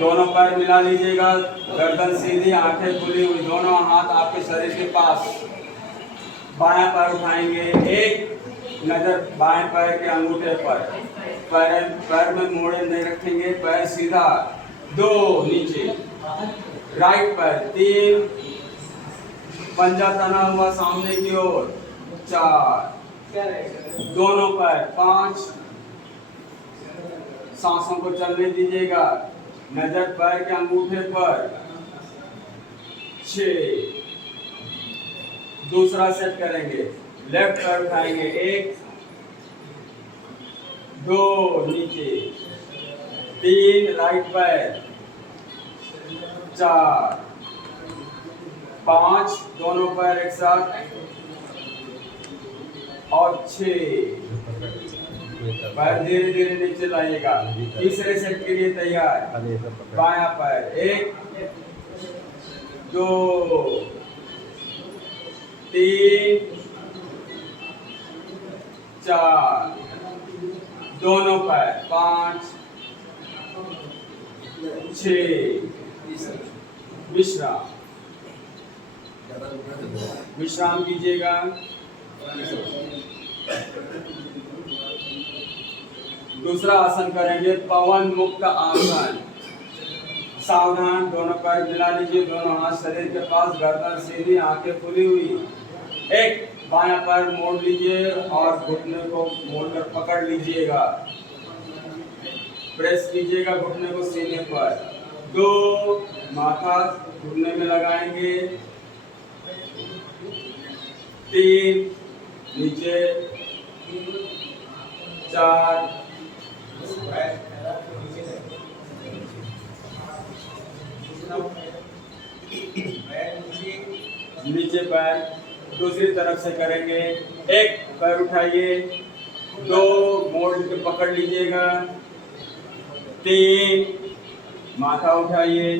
दोनों पैर मिला लीजिएगा, गर्दन सीधी, आंखें खुली हुई, दोनों हाथ आपके शरीर के पास। बायां पैर उठाएंगे, एक नजर बाएं पैर के अंगूठे पर, पैर में मोड़े नहीं रखेंगे, पैर सीधा, 2 नीचे, राइट पैर 3, पंजा तना हुआ सामने की ओर, 4, दोनों पैर 5, सांसों को चलने दीजिएगा, नजर पैर के अंगूठे पर, 6, दूसरा सेट करेंगे, लेफ्ट पैर उठाएंगे, 1, 2 नीचे, 3 राइट पैर, 4, 5 दोनों पैर एक साथ, और 6 पैर धीरे धीरे नीचे लाइएगा। तीसरे सेट के लिए तैयार, बायां पैर, 1, 2, 3, 4, दोनों पैर, 5, 6, विश्राम, विश्राम कीजिएगा। दूसरा आसन करेंगे, पवन मुक्त आसन। सावधान, दोनों पैर मिला लीजिए, दोनों हाथ शरीर के पास, गर्दन सीधी, आंखें खुली हुई। 1, बायां पैर मोड़ लीजिए और घुटने को मोड़कर पकड़ लीजिएगा, प्रेस कीजिएगा घुटने को सीने पर। 2, माथा घुटने में लगाएंगे। 3, नीचे। 4, नीचे पैर, दूसरी तरफ से करेंगे। 1, पैर उठाइए, 2, मोड़ के पकड़ लीजिएगा। 3, माथा उठाइए।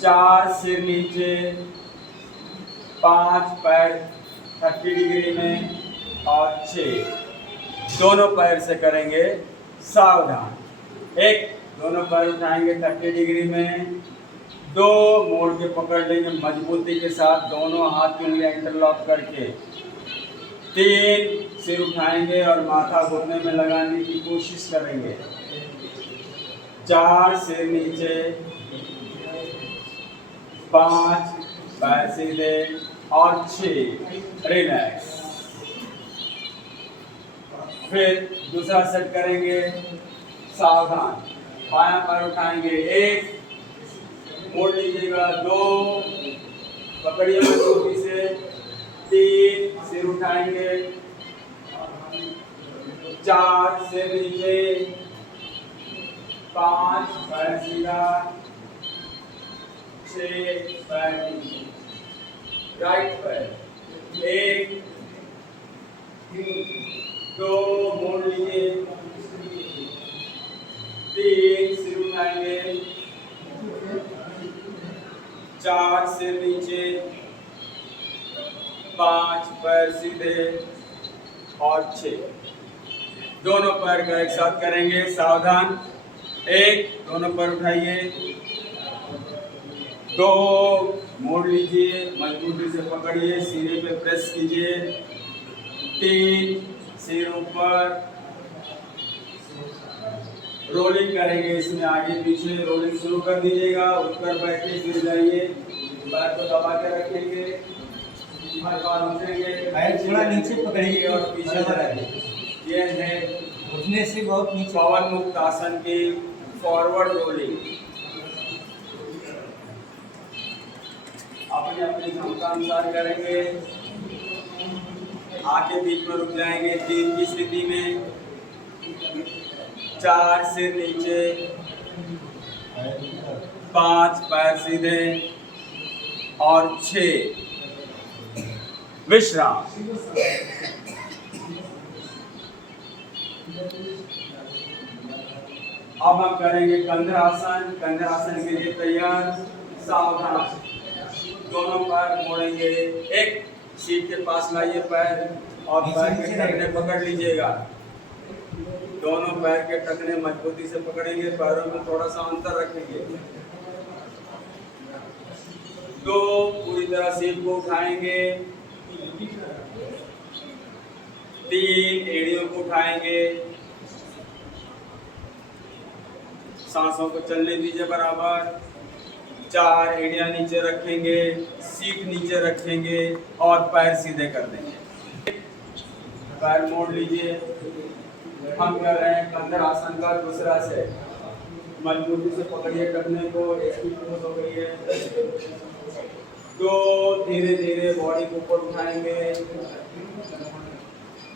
4, सिर नीचे। 5, पैर 30 डिग्री में, और 6 दोनों पैर से करेंगे। सावधान, 1, दोनों पैर उठाएंगे 30 डिग्री में। 2, मोड़ के पकड़ लेंगे मजबूती के साथ, दोनों हाथ की उंगलियां इंटरलॉक करके। 3, सिर उठाएंगे और माथा घुटने में लगाने की कोशिश करेंगे। 4, सिर नीचे। 5, पैर सीधे, और 6 रिलैक्स। फिर दूसरा सेट करेंगे। सावधान, बायां पैर उठाएंगे, 1, मोड़ लीजिएगा। 2, पकड़िए मजबूती से। 3, सिर उठाएंगे। 4, सिर नीचे। 5, पैर सीधा। 6, पैर नीचे। राइट पैर, 1, 2, मोड़ लीजिए। 3, सिर उठाएंगे। 4, सिर नीचे। 5, पैर सीधे, और 6 दोनों पैर का एक साथ करेंगे। सावधान, 1, दोनों पैर उठाइए। 2, मोड़ लीजिए, मजबूती से पकड़िए, सीने पे प्रेस कीजिए। 3, सिर ऊपर। रोलिंग करेंगे, इसमें आगे पीछे रोलिंग शुरू कर दीजिएगा। उठकर बैठे, फिर जाइए, पैर को दबा के रखेंगे, हर बार उठेंगे, पैर थोड़ा नीचे पकड़िए और पीछे बढ़ाइए। ये है घुटने से बहुत नीचे। पवन मुक्त आसन की फॉरवर्ड रोलिंग। अपने अपनी क्षमता अनुसार करेंगे। आंखें बीच में रुक जाएंगे 3 की स्थिति में। 4, सिर नीचे। 5, पैर सीधे, और 6 विश्राम। अब हम करेंगे कंधरासन। कंधरासन के लिए तैयार। सावधान, दोनों पैर मोड़ेंगे। 1, सीट के पास लाइए पैर, और पैर के टखने पकड़ लीजिएगा। दोनों पैर के टखने मजबूती से पकड़ेंगे, पैरों में थोड़ा सा अंतर रखेंगे। 2 पूरी तरह सीट को उठाएंगे। 3 एड़ियों को उठाएंगे। सांसों को चलने दीजिए बराबर। 4 एड़ियां नीचे रखेंगे, सीट नीचे रखेंगे और पैर सीधे कर देंगे। पैर मोड़ लीजिए। हम कर रहे हैं कंधर आसन का दूसरा से। मजबूती से पकड़िए टखने को। इसकी पोज हो गई है। 2 धीरे धीरे बॉडी को ऊपर उठाएंगे।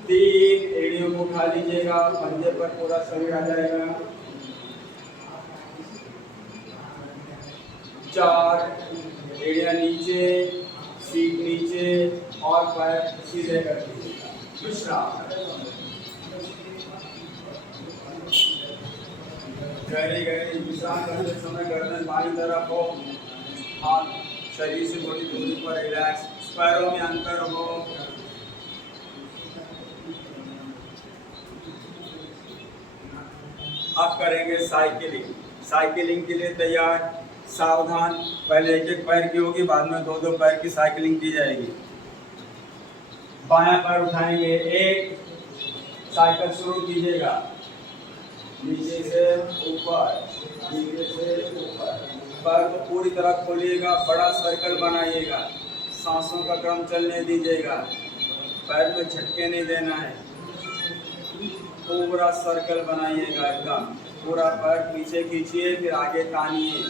3 एड़ियों को उठा लीजिएगा, पंजे पर पूरा शरीर आ जाएगा। 4 एड़ियां नीचे, सीट नीचे और पैर सीधे कर दीजिएगा। विश्राम। गहरी गहरी विश्राम करते समय गर्दन बाईं तरफ हो, हाथ शरीर से थोड़ी दूरी पर रिलैक्स, पैरों में अंतर हो। अब करेंगे साइकिलिंग। साइकिलिंग के लिए तैयार, सावधान। पहले एक एक पैर की होगी, बाद में 2-2 पैर की साइकिलिंग की जाएगी। बायां पैर उठाएंगे। 1 साइकिल शुरू कीजिएगा, नीचे से ऊपर, नीचे से ऊपर। पैर को पूरी तरह खोलिएगा, बड़ा सर्कल बनाइएगा। सांसों का क्रम चलने दीजिएगा, पैर में झटके नहीं देना है। पूरा सर्कल बनाइएगा एकदम। पूरा पैर पीछे खींचिए, फिर आगे तानिए।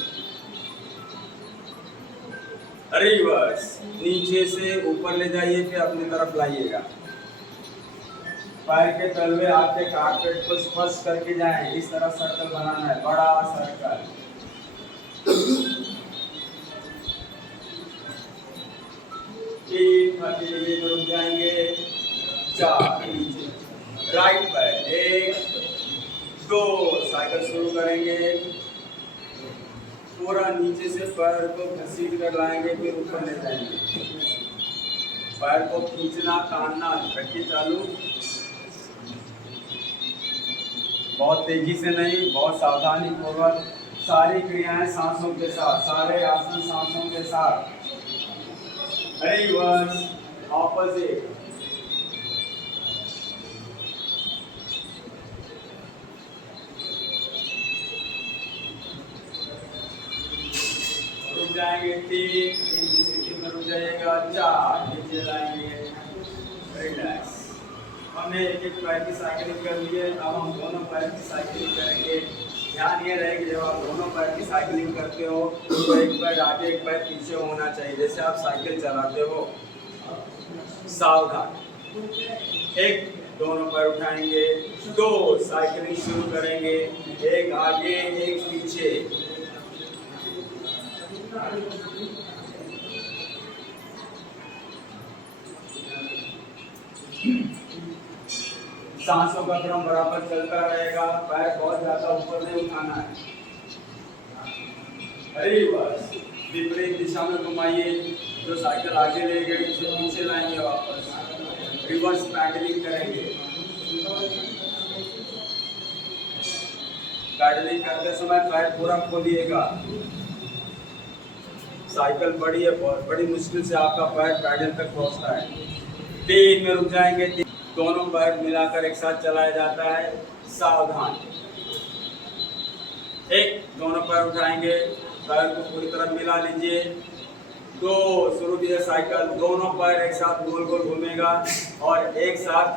रिवर्स, नीचे से ऊपर ले जाइए, फिर अपनी तरफ लाइएगा। पैर के तलवे आपके कारपेट को स्पर्श करके जाएं। इस तरह सर्कल बनाना है, बड़ा सर्कल। 3 30 डिग्री में रुक जाएंगे। 4 नीचे, राइट पैर। 1 2 साइकिल शुरू करेंगे। पूरा नीचे से पैर को घसीट कर लाएंगे, फिर ऊपर ले जाएंगे। पैर को खींचना, तानना रखिए चालू। बहुत तेजी से नहीं, बहुत सावधानी पूर्वक। सारी क्रियाएं सांसों के साथ, सारे आसन सांसों के साथ। Reverse, opposite. रुक जाएंगे। 3 की स्थिति में रुक जाइएगा। 4 नीचे लाएंगे, रिलैक्स। हमने एक एक पैर की साइकिलिंग कर ली है। अब हम दोनों पैर की साइकिलिंग करेंगे। ध्यान ये रहे कि जब आप दोनों पैर की साइकिलिंग करते हो तो एक पैर आगे एक पैर पीछे होना चाहिए, जैसे आप साइकिल चलाते हो। सावधान। 1 दोनों पैर उठाएंगे। 2 साइकिलिंग शुरू करेंगे। 1 आगे, 1 पीछे। सांसों का क्रम बराबर चलता रहेगा। पैर बहुत ज्यादा ऊपर नहीं उठाना है। रिवर्स, विपरीत दिशा में घुमाइए। जो साइकिल आगे ले गई उसे पीछे लाएंगे वापस। रिवर्स पैडलिंग करेंगे। पैडलिंग करते समय पैर पूरा खोलिएगा। साइकिल बड़ी है, बहुत बड़ी मुश्किल से आपका पैर पैडल तक पहुंचता है। 3 में रुक जाएंगे। दोनों पैर मिलाकर एक साथ चलाया जाता है। सावधान। 1 दोनों पैर उठाएंगे, पैर को पूरी तरह मिला लीजिए। 2 शुरू कीजिए साइकिल। दोनों पैर एक साथ गोल गोल घूमेगा और एक साथ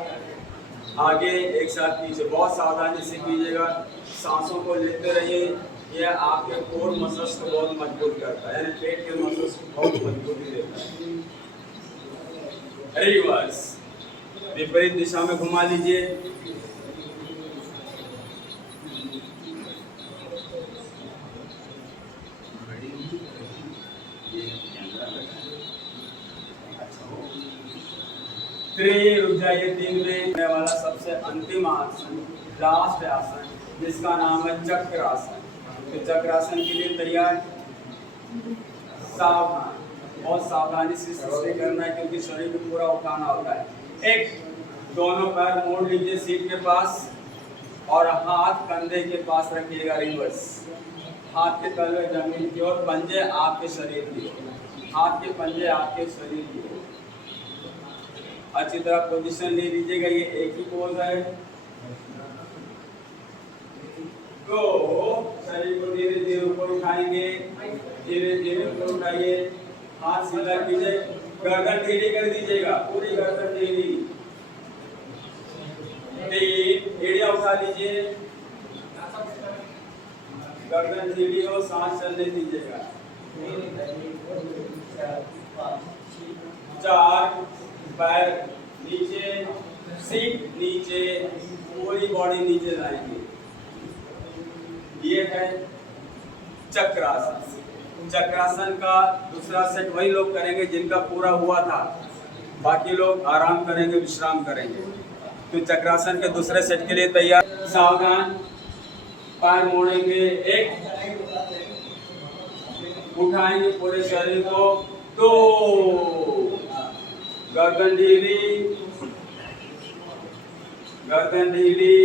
आगे, एक साथ पीछे। बहुत सावधानी से कीजिएगा। सांसों को लेते रहिए। यह आपके कोर मसल्स को बहुत मजबूत करता है, यानी पेट के मसल्स को बहुत मजबूती देता है। रिवर्स, विपरीत दिशा में घुमा लीजिए। रुक जाइए। 3 में वाला सबसे अंतिम आसन, लास्ट आसन, जिसका नाम है चक्रासन। तो चक्रासन के लिए तैयार, सावधान। बहुत सावधानी से इसे करना है क्योंकि शरीर को पूरा उठाना होता है। 1 दोनों पैर मोड़ लीजिए सीट के पास। और हाथ कंधे के पास रखिएगा, रिवर्स। हाथ के तलवे जमीन की ओर, पंजे आपके शरीर की ओर, हाथ के पंजे आपके शरीर की ओर। अच्छी तरह पोजीशन ले लीजिएगा, ये एक ही पोज है। तो शरीर को धीरे धीरे ऊपर उठाएंगे, धीरे धीरे ऊपर उठाइए, हाथ सीधा कीजिए, गर्दन ढीली कर दीजिएगा, पूरी गर्दन ढीली। 3 एड़िया उठा लीजिए, गर्दन ढीली हो, सांस चलने दीजिएगा। 4 पैर नीचे, सीट नीचे, पूरी बॉडी नीचे लाएंगे। ये है चक्रासन। चक्रासन का दूसरा सेट वही लोग करेंगे जिनका पूरा हुआ था, बाकी लोग आराम करेंगे, विश्राम करेंगे। तो चक्रासन के दूसरे सेट के लिए तैयार। सावधान, पैर मोड़ेंगे, 1 उठाएंगे पूरे शरीर को, 2 गर्दन ढीली, गर्दन ढीली,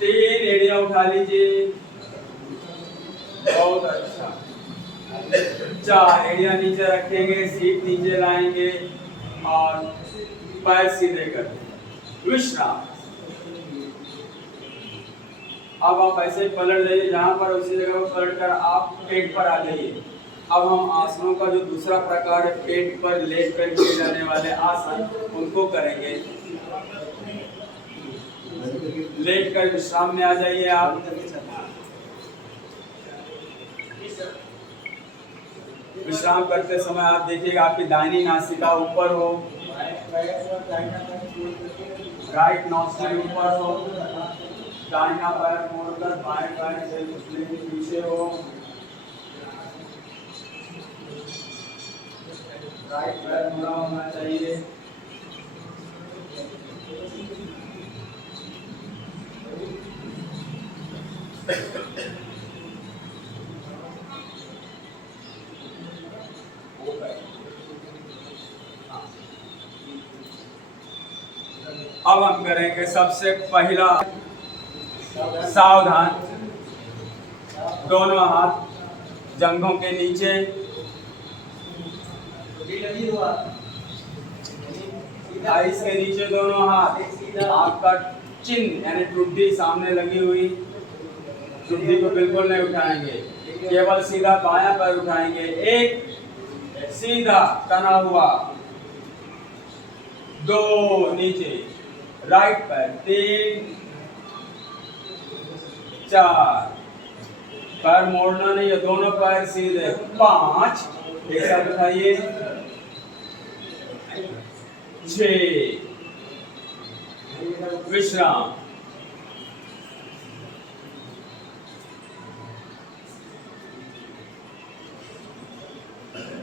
3 एड़िया उठा लीजिए, बहुत अच्छा। 4 एड़िया नीचे रखेंगे, सीट नीचे लाएंगे और पैर सीधे कर विश्राम। अब आप ऐसे पलट जाइए, जहां पर उसी जगह पर पलट कर आप पेट पर आ जाइए। अब हम आसनों का जो दूसरा प्रकार है, पेट पर लेट कर किए जाने वाले आसन, उनको करेंगे। लेट कर विश्राम में आ जाइए आप। विश्राम करते समय आप देखिएगा आपकी दाहिनी नासिका ऊपर हो, राइट नॉस्ट्रिल ऊपर हो, दाहिना पैर मोड़कर बाएं पैर से घुटने के पीछे हो, राइट पैर मुड़ा होना चाहिए। अब हम करेंगे सबसे पहला, सावधान, दोनों हाथ जंघों के नीचे, आइस के नीचे दोनों हाथ, आपका चिन्ह यानी ठुड्डी सामने लगी हुई, ठुड्डी को बिल्कुल नहीं उठाएंगे, केवल सीधा बायां पैर उठाएंगे। 1 सीधा तना हुआ, 2 नीचे, राइट पैर, 3 4 पैर मोड़ना नहीं है, दोनों पैर सीधे, 5 एक साथ उठाइए, 6 विश्राम।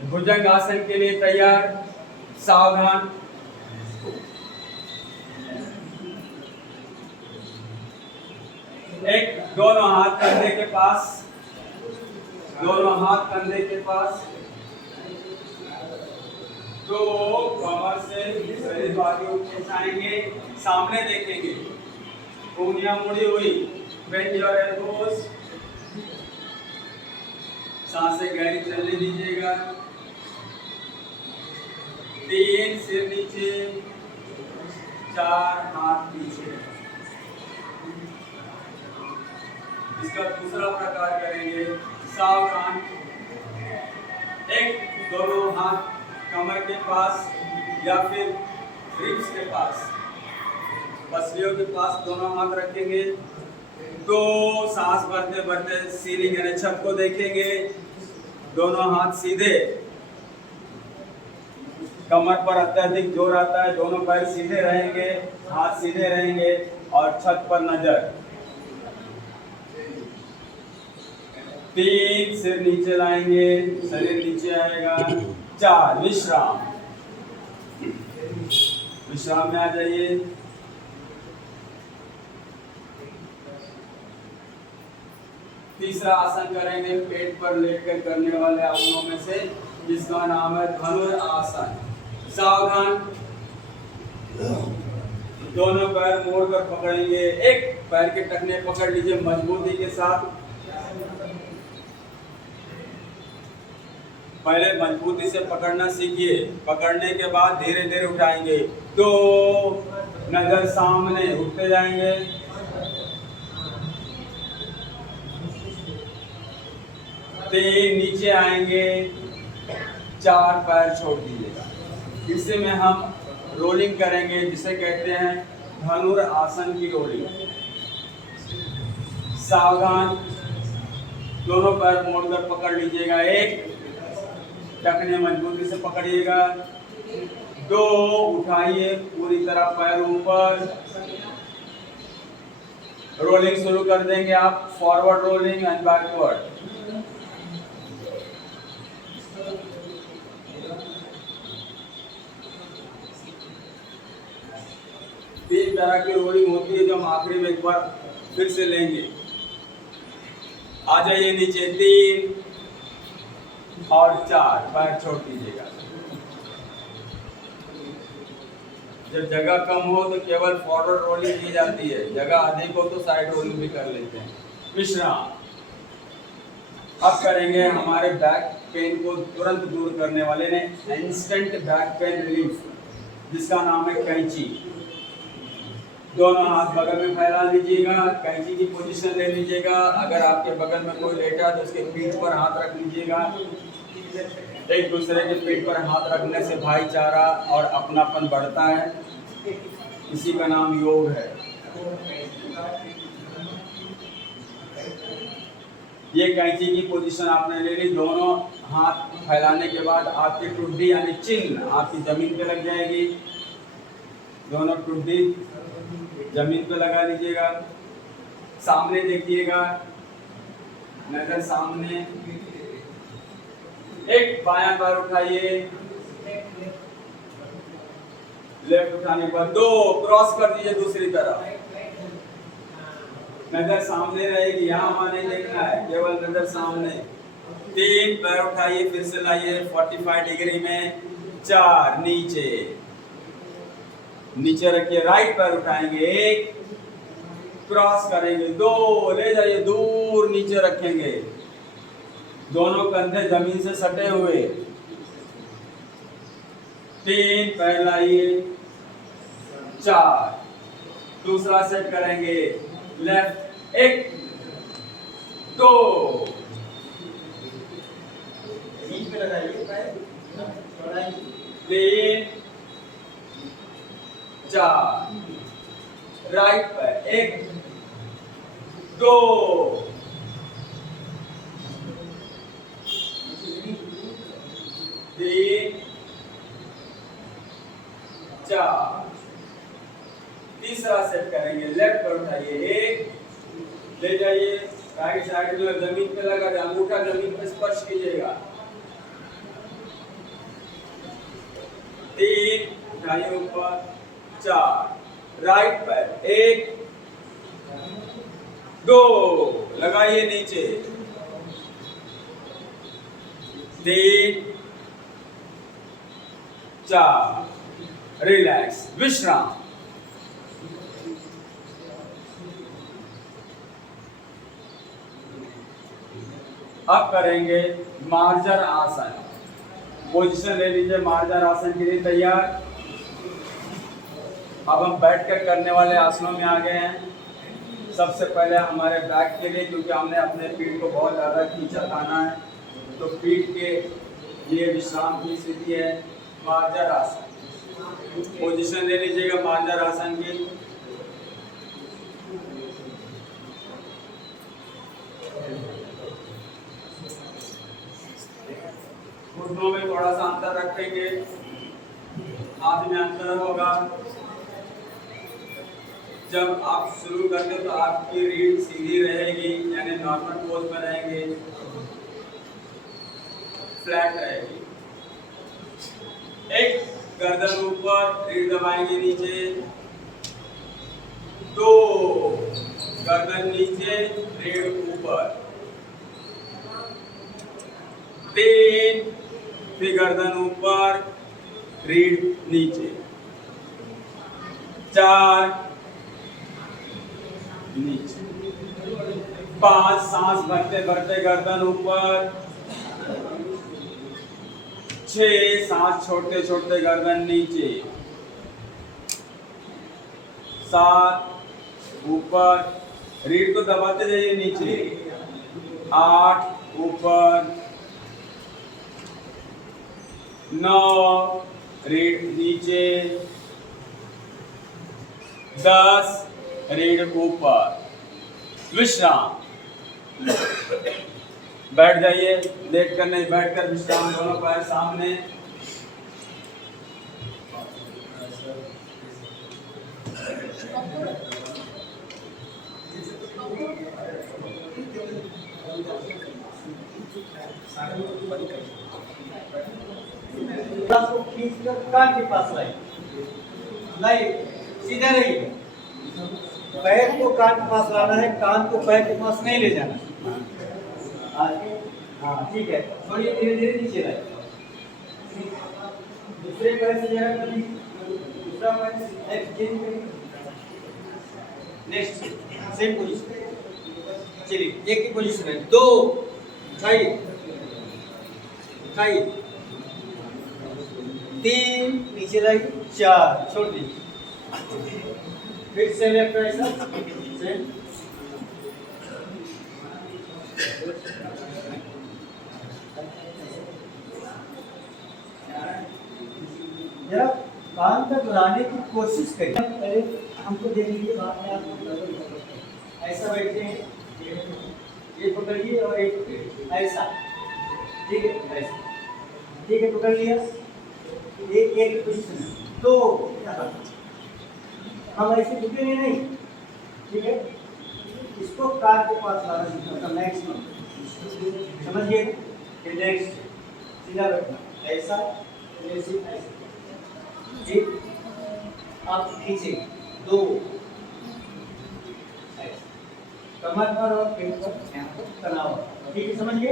भुजंग आसन के लिए तैयार। सावधान, एक दोनों हाथ कंधे के पास, दोनों हाथ कंधे के पास, तो कमर से शरीर आगे उठाएंगे, सामने देखेंगे, उंगलियां मुड़ी हुई, बेंड योर एल्बोज, सांसें गहरी चलने दीजिएगा। 3 सिर नीचे, 4 हाथ नीचे। इसका दूसरा प्रकार करेंगे। सावधान, एक दोनों हाथ कमर के पास या फिर रिब्स के पास, पसलियों के पास दोनों हाथ रखेंगे। तो सांस भरते भरते सीलिंग यानी छत को देखेंगे, दोनों हाथ सीधे, कमर पर अत्यधिक जोर आता है, दोनों पैर सीधे रहेंगे, हाथ सीधे रहेंगे और छत पर नजर। 3 सिर नीचे लाएंगे, शरीर नीचे आएगा। 4 विश्राम, विश्राम में आ जाइए। तीसरा आसन करेंगे पेट पर लेटकर करने वाले आसनों में से, जिसका नाम है धनुर आसन। सावधान, दोनों पैर मोड़कर पकड़ेंगे, एक पैर के टखने पकड़ लीजिए मजबूती के साथ। पहले मजबूती से पकड़ना सीखिए, पकड़ने के बाद धीरे धीरे उठाएंगे। 2 नजर सामने, उठते जाएंगे। 3 नीचे आएंगे। 4 पैर छोड़ दीजिएगा। इसी में हम रोलिंग करेंगे, जिसे कहते हैं धनुरासन की रोलिंग। सावधान, दोनों पैर मोड़कर पकड़ लीजिएगा। 1 टखने मजबूती से पकड़िएगा। 2 उठाइए पूरी तरह पैर ऊपर। रोलिंग शुरू कर देंगे आप, फॉरवर्ड रोलिंग एंड बैकवर्ड। तीन तरह की रोलिंग होती है जो हम आखिरी में एक बार फिर से लेंगे। आ जाइए नीचे। 3 और 4 पैर छोड़ दीजिएगा। जब जगह कम हो तो केवल फॉरवर्ड रोलिंग की जाती है, जगह अधिक हो तो साइड रोलिंग भी कर लेते हैं। विश्राम। अब करेंगे हमारे बैक पेन को तुरंत दूर करने वाले ने इंस्टेंट बैक पेन रिलीफ, जिसका नाम है कैंची। दोनों हाथ बगल में फैला लीजिएगा, कैंची की पोजीशन ले लीजिएगा। अगर आपके बगल में कोई लेटा तो उसके पीठ पर हाथ रख लीजिएगा। एक दूसरे के पीठ पर हाथ रखने से भाईचारा और अपनापन बढ़ता है, इसी का नाम योग है। ये कैंची की पोजीशन आपने ले ली। दोनों हाथ फैलाने के बाद आपकी टुड्डी यानी चिन्ह आपकी जमीन पे लग जाएगी। दोनों टुड्डी जमीन पे लगा लीजिएगा। सामने देखिएगा, नजर सामने। एक बायां पैर उठाइए, लेफ्ट उठाने पर 2 क्रॉस कर दीजिए दूसरी तरफ। नजर सामने रहेगी, यहाँ वहां नहीं देखना है, केवल नजर सामने। 3 पैर उठाइए, फिर से लाइए 45 डिग्री में। 4 नीचे, नीचे रखिए। राइट पैर उठाएंगे, 1 क्रॉस करेंगे, 2 ले जाइए दूर, नीचे रखेंगे। दोनों कंधे जमीन से सटे हुए। 3 पैर लाइए। 4 दूसरा सेट करेंगे, लेफ्ट 1 2 बीच में लगाइए पैर, 3 4 राइट पैर 1 2 3 4। तीसरा सेट करेंगे, लेफ्ट पर उठाइए, 1 ले जाइए, राइट साइड में जमीन पे लगा दे, अंगूठा जमीन पे स्पर्श कीजिएगा। 3 उठाइए ऊपर। 4 राइट पैर 1 2 लगाइए नीचे। 3 4 रिलैक्स, विश्राम। अब करेंगे मार्जर आसन। पोजीशन ले लीजिए मार्जर आसन के लिए तैयार। अब हम बैठकर करने वाले आसनों में आ गए हैं। सबसे पहले हमारे बैक के लिए, क्योंकि हमने अपने पीठ को बहुत ज़्यादा खींचा खाना है, तो पीठ के लिए विश्राम की स्थिति है मार्जर आसन। पोजीशन ले लीजिएगा मार्जर आसन की। घुटनों में थोड़ा सा अंतर रखेंगे, हाथ में अंतर होगा। जब आप शुरू करते हो तो आपकी रीढ़ सीधी रहेगी, यानी नॉर्मल पोज में रहेंगे, फ्लैट रहेगी। एक गर्दन ऊपर, रीढ़ दबाएंगे नीचे। 2 गर्दन नीचे, रीढ़ ऊपर। 3 फिर गर्दन ऊपर, रीढ़ नीचे। 4 नीचे, 5 सांस भरते भरते गर्दन ऊपर, 6 सांस छोड़ते छोड़ते गर्दन नीचे, 7 ऊपर, रीढ़ को दबाते जाइए नीचे, 8 ऊपर, 9 रीढ़ नीचे, 10 रीढ़ ऊपर, विश्राम। बैठ जाइए, लेट कर नहीं, बैठ कर विश्राम, दोनों पैर सामने। को खींच कर कान के पास लाई, सीधा रहिए। पैर को कान के पास लाना है, कान को पैर के पास नहीं ले जाना। हाँ ठीक है, थोड़ी धीरे धीरे नीचे लाइए। दूसरे पैर से जरा कर लीजिए, दूसरा पैर चेंज करिए। नेक्स्ट सेम पोजीशन, चलिए एक ही पोजीशन है। 2 उठाइए, 3 नीचे लाइए, 4 छोड़ दीजिए। फिर से लेफ्ट राइट सेम। जरा कान तक लाने की कोशिश करिए। पहले हमको दे दीजिए, बाद में आप ऐसा बैठे हैं, ये पकड़िए और एक ऐसा, ठीक है ऐसा, ठीक है पकड़ लिया। एक पोजीशन, 2 हम ऐसे झुकेंगे नहीं, ठीक है। इसको कान के पास लाना सीखना, मैक्सिमम समझिए। नेक्स्ट सीधा बैठना, ऐसा ऐसे ऐसे, एक आप खींचे, 2 कमर पर और पेट पर यहाँ पर तनाव, ठीक है समझिए।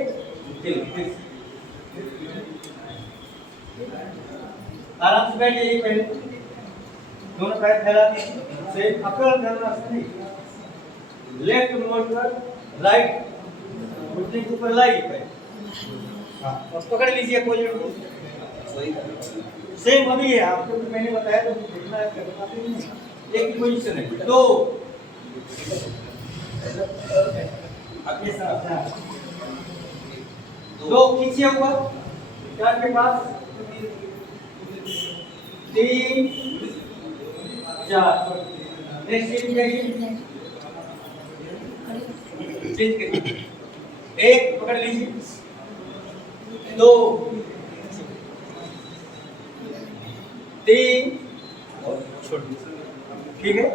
आराम से बैठ जाइए, पहले दोनों पैर फैला से अकड़ करना नहीं, लेफ्ट मोड़ कर राइट घुटने के ऊपर लाइए पैर, हाँ और पकड़ लीजिए पोजीशन को। सेम अभी है, आपको तो मैंने बताया तो देखना है, करना नहीं। एक ही पोजीशन है, 2 आपके साथ 2 खींचिए ऊपर कान के पास, 3 4 नेक्स्ट चेंज करिए, एक पकड़ लीजिए, 2 3 और छोड़ दीजिए, ठीक है।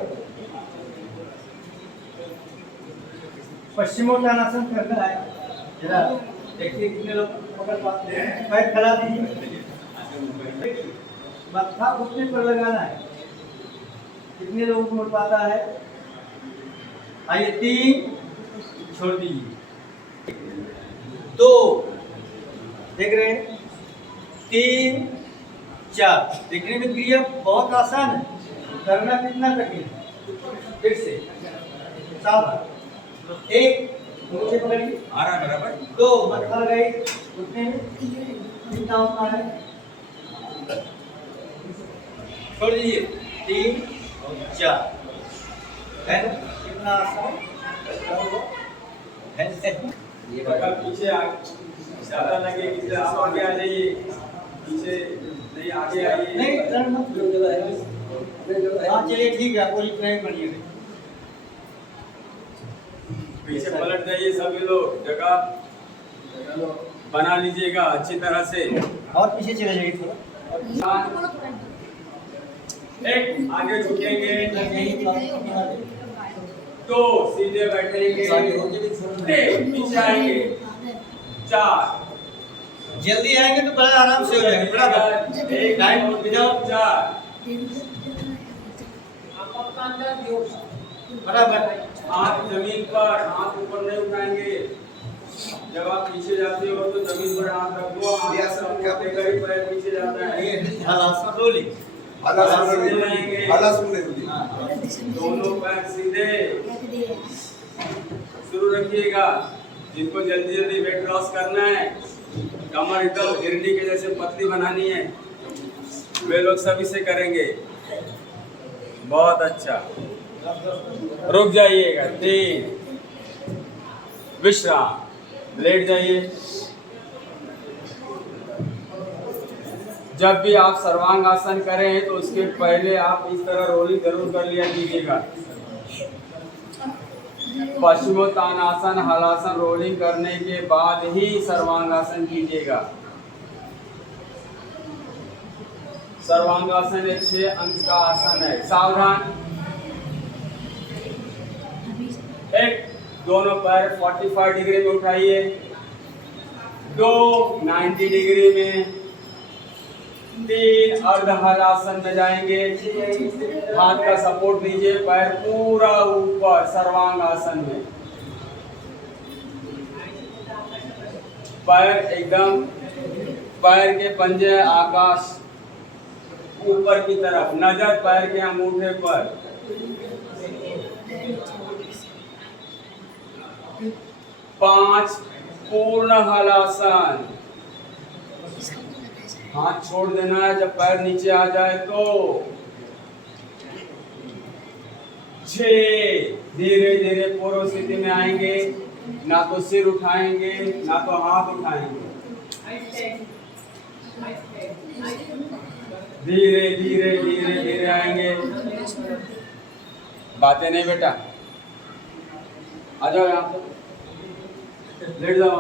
पश्चिमोत्तानासन करना है, जरा देखिए कितने लोग पकड़ पाते हैं। पैर फैला दीजिए, मत्था घुटने पर लगाना है, कितने लोगों को मिल पाता है। आइए 3 छोड़ दीजिए, 2 देख रहे हैं, 3 4 देखने में क्रिया बहुत आसान है, करना कितना कठिन है। फिर से 7 1 नीचे पकड़िए, आ रहा है बराबर। 2 मत्था लगाइए घुटने में, कितना होता है छोड़ दीजिए, 3 4 है ना, कितना आसान है। ये बगल पीछे ज्यादा लगे, इसलिए आप आगे आ जाइए, पीछे नहीं आगे आइए। नहीं टर्न मत, हाँ चलिए ठीक है, कोई ट्रेन बनिए, पीछे पलट जाइए सभी लोग, जगह बना लीजिएगा अच्छी तरह से। और पीछे चले जाइए थोड़ा, एक आगे झुकेंगे, 2 सीधे बैठेंगे, 3 पीछे आएंगे, 4 जल्दी आएंगे तो बड़ा आराम से हो जाएगा, बराबर। एक टाइम विदाउट 4 बराबर। हाथ जमीन पर, हाथ ऊपर नहीं उठाएंगे। जब आप पीछे जाते हो तो जमीन पर हाथ रख दो, हाथ पैर पीछे जाता है। हलास स्लोली, सीधे रहेंगे। हाँ। दोनों पैर सीधे। शुरू रखिएगा। जिनको जल्दी जल्दी वेट लॉस करना है, कमर एकदम हिरनी के जैसे पतली बनानी है, वे लोग सभी से करेंगे। बहुत अच्छा। रुक जाइएगा। 3 विश्राम। लेट जाइए। जब भी आप सर्वांग आसन करें तो उसके पहले आप इस तरह रोलिंग जरूर कर लिया कीजिएगा। पश्चिमोत्तानासन, हलासन रोलिंग करने के बाद ही सर्वांगासन कीजिएगा। सर्वांगासन एक 6 अंक का आसन है। सावधान। एक, दोनों पैर 45 डिग्री में उठाइए। 2 90 डिग्री में। 3 अर्ध हलासन में जाएंगे। हाथ का सपोर्ट लीजिए, पैर पूरा ऊपर सर्वांग आसन में। पैर एकदम, पैर के पंजे आकाश ऊपर की तरफ, नजर पैर के अंगूठे पर। 5 पूर्ण हलासन। हाथ छोड़ देना है जब पैर नीचे आ जाए तो। 6 धीरे धीरे पूर्व स्थिति में आएंगे। ना तो सिर उठाएंगे ना तो हाथ उठाएंगे। धीरे धीरे धीरे धीरे आएंगे। बातें नहीं बेटा, आ जाओ यहाँ पर, लेट जाओ।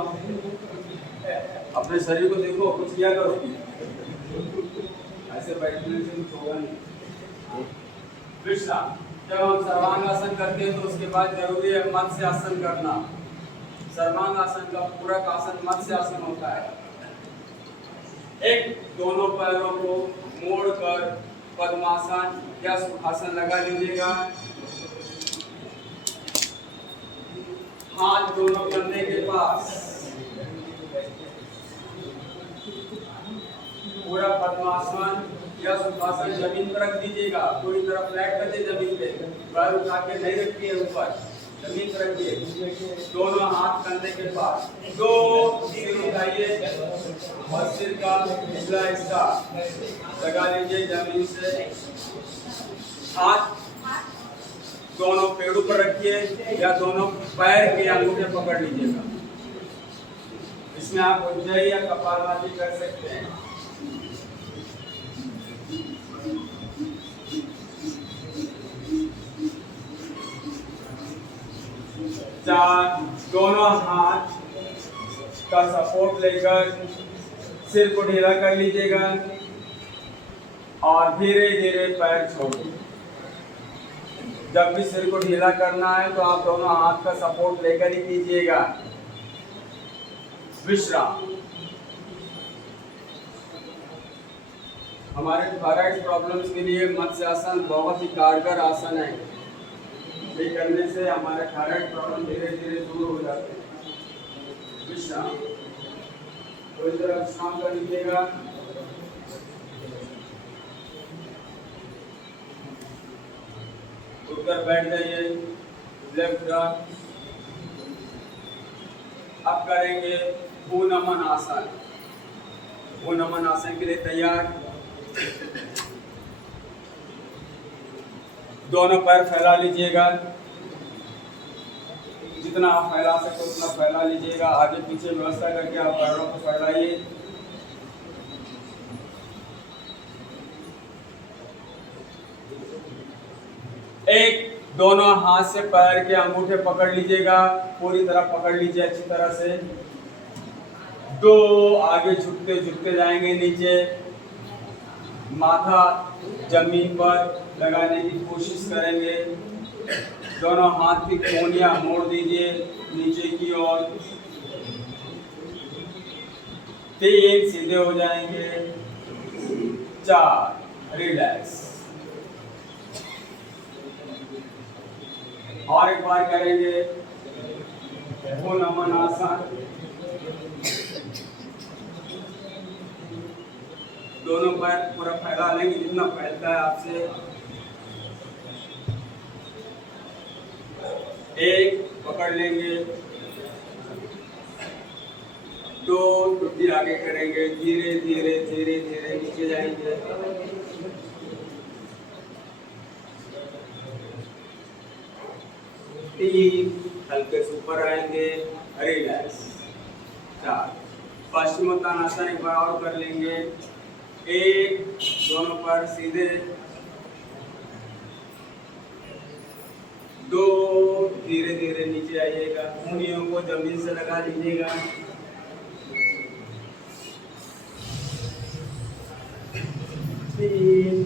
अपने शरीर को देखो, कुछ किया करो। ऐसे बैठने से कुछ होगा नहीं। विश्राम। जब हम सर्वांग आसन करते हैं तो उसके बाद जरूरी है मत्स्य आसन करना। सर्वांग आसन का पूरक आसन मत्स्य आसन होता है। एक, दोनों पैरों को मोड़कर पद्मासन या सुखासन लगा लीजिएगा। हाथ दोनों कंधे के पास। पूरा पद्मासन या सुखासन जमीन पर रख दीजिएगा। पूरी तरह फ्लैट कर दे जमीन पे। पैर उठा के नहीं रखिए ऊपर, जमीन पर रखिए। दोनों हाथ कंधे के पास। 2 सिर उठाइए और सिर का पिछला हिस्सा लगा लीजिए जमीन से। हाथ दोनों पेड़ों पर रखिए या दोनों पैर के अंगूठे पकड़ लीजिएगा। इसमें आप उज्जयी या कपालभाति कर सकते हैं। 4, दोनों हाथ का सपोर्ट लेकर सिर को ढीला कर लीजिएगा और धीरे धीरे पैर छोड़िए। जब भी सिर को ढीला करना है तो आप दोनों हाथ का सपोर्ट लेकर ही कीजिएगा। विश्राम। हमारे थायराइड प्रॉब्लम्स के लिए मत्स्य आसन बहुत ही कारगर आसन है। ये करने से हमारे थायराइड प्रॉब्लम धीरे धीरे दूर हो जाते हैं। विश्राम। थोड़ी देर विश्राम कर लीजिएगा। उठकर बैठ जाइए। Left turn. अब करेंगे भूनमन आसन। भूनमन आसन के लिए तैयार। दोनों पैर फैला लीजिएगा। जितना आप फैला सकते उतना फैला लीजिएगा। आगे पीछे व्यवस्था करके आप पैरों को फैलाइए। एक, दोनों हाथ से पैर के अंगूठे पकड़ लीजिएगा। पूरी तरह पकड़ लीजिए अच्छी तरह से। 2, आगे झुकते झुकते जाएंगे नीचे। माथा जमीन पर लगाने की कोशिश करेंगे। दोनों हाथ की कोहनियां मोड़ दीजिए नीचे की ओर। 3, सीधे हो जाएंगे। 4, रिलैक्स। और एक बार करेंगे भूनमन आसन। दोनों पैर पूरा फैला लेंगे जितना फैलता है आपसे। एक पकड़ लेंगे, दो टुट्टी आगे करेंगे, धीरे धीरे धीरे धीरे नीचे जाएंगे, तीन हल्के से ऊपर आएंगे, रिलैक्स, चार पश्चिमोत्तानासन एक बार और कर लेंगे, एक दोनों पर सीधे, दो धीरे धीरे नीचे आइएगा, उंगलियों को जमीन से लगा लीजिएगा, तीन,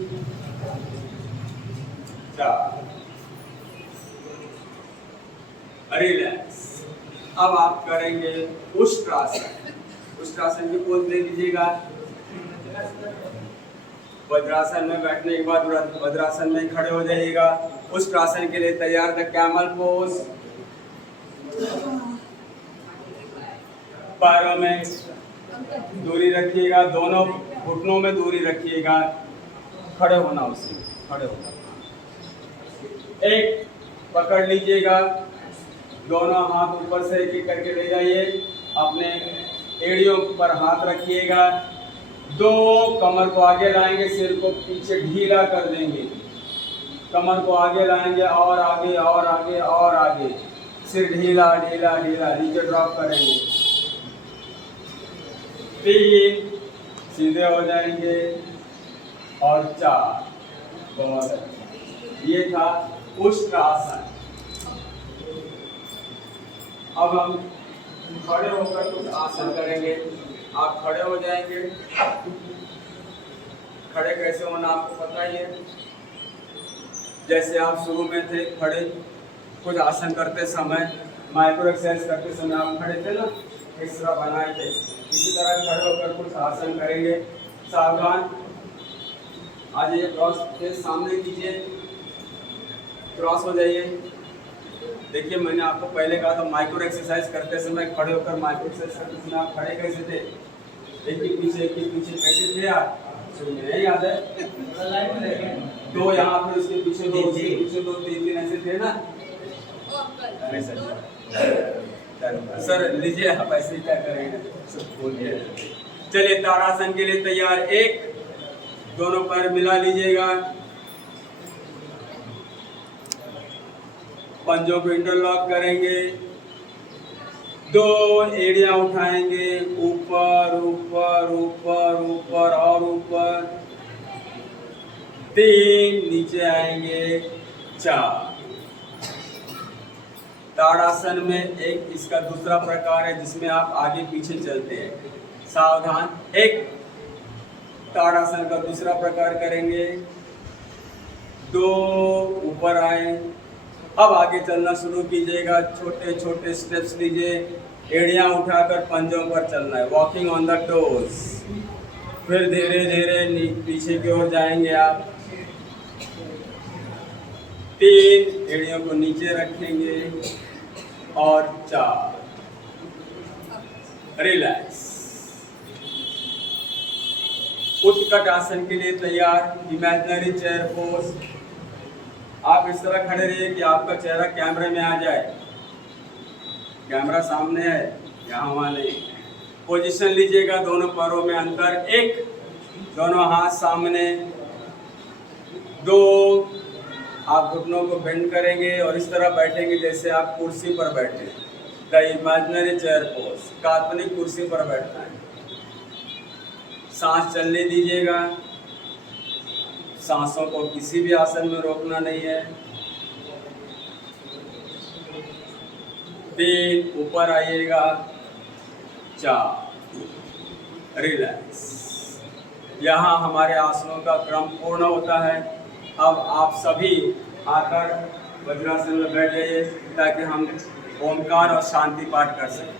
चार, रिलैक्स। अब आप करेंगे उष्ट्रासन। उष्ट्रासन की पोज ले लीजिएगा। वज्रासन में बैठने के बाद वज्रासन में खड़े हो जाइएगा। उष्ट्रासन के लिए तैयार द कैमल पोज। पैरों में दूरी रखिएगा, दोनों घुटनों में दूरी रखिएगा, खड़े होना, उसी खड़े होना। एक पकड़ लीजिएगा, दोनों हाथ ऊपर से एक करके ले जाइए, अपने एड़ियों पर हाथ रखिएगा, दो कमर को आगे लाएंगे, सिर को पीछे ढीला कर देंगे, कमर को आगे लाएंगे और आगे और आगे और आगे, सिर ढीला ढीला ढीला, नीचे ड्रॉप करेंगे, तीन सीधे हो जाएंगे और चार, बहुत अच्छा। ये था उष्ट्रासन। अब हम खड़े होकर कुछ आसन करेंगे। आप खड़े हो जाएंगे। खड़े कैसे होना आपको पता ही है। जैसे आप शुरू में थे खड़े, कुछ आसन करते समय, माइक्रो एक्सरसाइज करते समय आप खड़े थे ना, इस तरह बनाए थे, इसी तरह खड़े होकर कुछ आसन करेंगे। सावधान, आ जाइए, क्रॉस फेस सामने कीजिए, क्रॉस हो जाइए। देखिए मैंने आपको पहले कहा था माइक्रो एक्सरसाइज करते समय खड़े होकर माइक्रो एक्सरसाइज करते समय आप खड़े कैसे थे, एक ही पीछे कैसे थे आप, नहीं याद है? दो यहाँ पे, उसके पीछे दो, उसके पीछे दो, तीन तीन ऐसे थे ना। सर लीजिए, आप ऐसे क्या करेंगे, बोलिए। चलिए ताड़ासन के लिए तैयार। एक, दोनों पैर मिला लीजिएगा, पंजों को इंटरलॉक करेंगे, दो एड़ियां उठाएंगे, ऊपर ऊपर ऊपर ऊपर और ऊपर, तीन नीचे आएंगे, चार। ताड़ासन में एक इसका दूसरा प्रकार है जिसमें आप आगे पीछे चलते हैं। सावधान, एक ताड़ासन का दूसरा प्रकार करेंगे, दो ऊपर आए, अब आगे चलना शुरू कीजिएगा, छोटे छोटे स्टेप्स लीजिए, एड़ियां उठाकर पंजों पर चलना है, वॉकिंग ऑन द टोज। फिर धीरे धीरे पीछे की ओर जाएंगे आप, तीन एड़ियों को नीचे रखेंगे और चार, रिलैक्स। उत्कट आसन के लिए तैयार, इमेजिनरी चेयर पोज। आप इस तरह खड़े रहिए कि आपका चेहरा कैमरे में आ जाए, कैमरा सामने है, यहाँ वहाँ नहीं। पोजीशन लीजिएगा, दोनों पैरों में अंतर, एक, दोनों हाथ सामने, दो, आप घुटनों को बेंड करेंगे और इस तरह बैठेंगे जैसे आप कुर्सी पर बैठे। द इमेजिनरी चेयर पोज, काल्पनिक कुर्सी पर बैठना है। सांस चलने दीजिएगा, सांसों को किसी भी आसन में रोकना नहीं है। तीन, ऊपर आइएगा, चार, रिलैक्स। यहाँ हमारे आसनों का क्रम पूर्ण होता है। अब आप सभी आकर वज्रासन में बैठ जाइए ताकि हम ओमकार और शांति पाठ कर सकें।